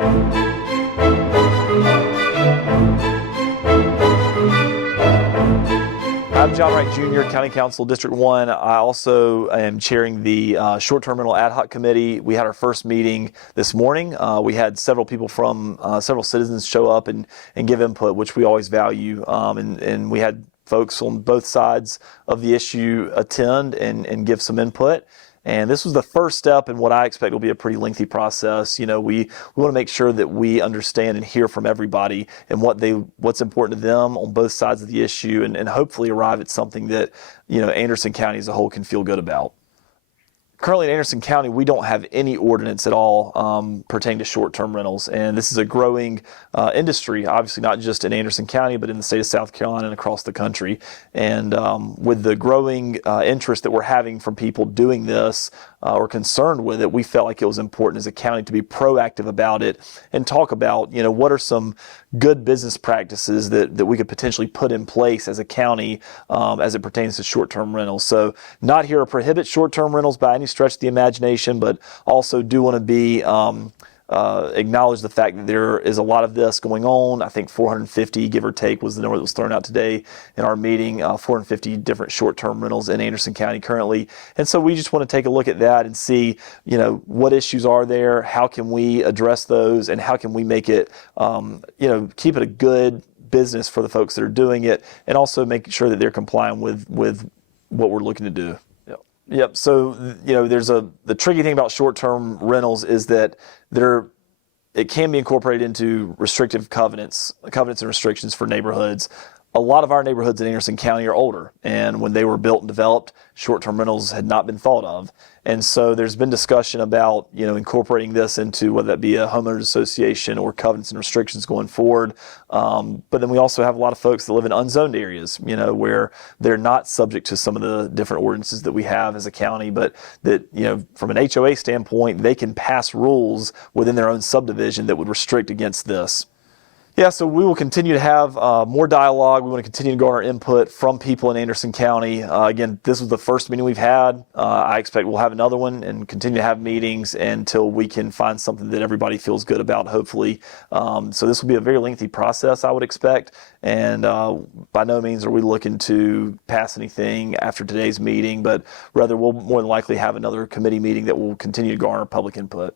I'm John Wright Jr., County Council, District 1. I also am chairing the Short-Term Rental Ad Hoc Committee. We had our first meeting this morning. We had several people from several citizens show up and give input, which we always value. And we had folks on both sides of the issue attend and give some input. And this was the first step in what I expect will be a pretty lengthy process. You know, we want to make sure that we understand and hear from everybody and what's important to them on both sides of the issue, and hopefully arrive at something that, you know, Anderson County as a whole can feel good about. Currently in Anderson County, we don't have any ordinance at all pertaining to short-term rentals, and this is a growing industry, obviously not just in Anderson County, but in the state of South Carolina and across the country. And with the growing interest that we're having from people doing this or concerned with it, we felt like it was important as a county to be proactive about it and talk about, you know, what are some good business practices that we could potentially put in place as a county as it pertains to short-term rentals. So not here to prohibit short-term rentals by any stretch of the imagination, but also do want to be acknowledge the fact that there is a lot of this going on. I think 450, give or take, was the number that was thrown out today in our meeting, 450 different short-term rentals in Anderson County currently. And so we just want to take a look at that and see, you know, what issues are there, how can we address those, and how can we make it, you know, keep it a good business for the folks that are doing it, and also make sure that they're complying with what we're looking to do. Yep. So, you know, the tricky thing about short-term rentals is that it can be incorporated into restrictive covenants and restrictions for neighborhoods. A lot of our neighborhoods in Anderson County are older, and when they were built and developed, short-term rentals had not been thought of. And so there's been discussion about, you know, incorporating this into whether that be a homeowners association or covenants and restrictions going forward. But then we also have a lot of folks that live in unzoned areas, you know, where they're not subject to some of the different ordinances that we have as a county, but that, you know, from an HOA standpoint, they can pass rules within their own subdivision that would restrict against this. Yeah, so we will continue to have more dialogue. We want to continue to garner input from people in Anderson County. Again, this was the first meeting we've had. I expect we'll have another one and continue to have meetings until we can find something that everybody feels good about, hopefully. So this will be a very lengthy process, I would expect. And by no means are we looking to pass anything after today's meeting, but rather we'll more than likely have another committee meeting that will continue to garner public input.